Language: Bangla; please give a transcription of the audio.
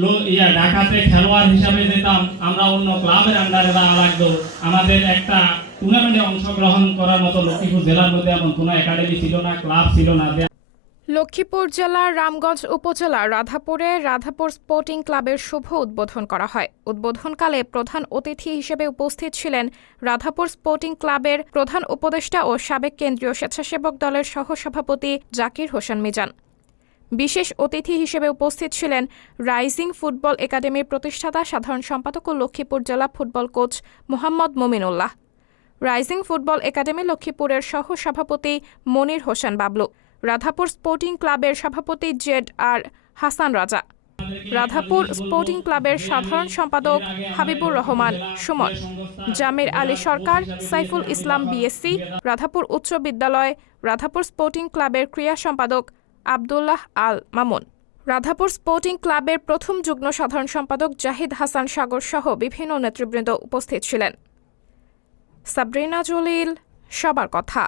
ঢাকাতে খেলোয়াড় হিসাবে যেতাম, আমরা অন্য ক্লাবের আন্ডারে যাওয়া লাগতো। আমাদের একটা টুর্নামেন্টে অংশগ্রহণ করার মতো লক্ষ্মীপুর জেলার মধ্যে এমন কোনো একাডেমি ছিল না, ক্লাব ছিল না। লক্ষ্মীপুর জেলার রামগঞ্জ উপজেলার রাধাপুরে রাধাপুর স্পোর্টিং ক্লাবের শুভ উদ্বোধন করা হয়। উদ্বোধনকালে প্রধান অতিথি হিসেবে উপস্থিত ছিলেন রাধাপুর স্পোর্টিং ক্লাবের প্রধান উপদেষ্টা ও সাবেক কেন্দ্রীয় স্বেচ্ছাসেবক দলের সহসভাপতি জাকির হোসেন মিজান। বিশেষ অতিথি হিসেবে উপস্থিত ছিলেন রাইজিং ফুটবল একাডেমির প্রতিষ্ঠাতা সাধারণ সম্পাদক ও লক্ষ্মীপুর জেলা football coach Mohammad Mominullah, rising football academy লক্ষ্মীপুরের সহসভাপতি মনির হোসেন বাবলু, রাধাপুর স্পোর্টিং ক্লাবের সভাপতি জেড আর হাসান রাজা, রাধাপুর স্পোর্টিং ক্লাবের সাধারণ সম্পাদক হাবিবুর রহমান সুমন, জামির আলী সরকার, সাইফুল ইসলাম বিএসসি, রাধাপুর উচ্চ বিদ্যালয়, রাধাপুর স্পোর্টিং ক্লাবের ক্রীড়া সম্পাদক আবদুল্লাহ আল মামুন, রাধাপুর স্পোর্টিং ক্লাবের প্রথম যুগ্ম সাধারণ সম্পাদক জাহিদ হাসান সাগর সহ বিভিন্ন নেতৃবৃন্দ উপস্থিত ছিলেন। সাবরিনা জলিল, সবার কথা।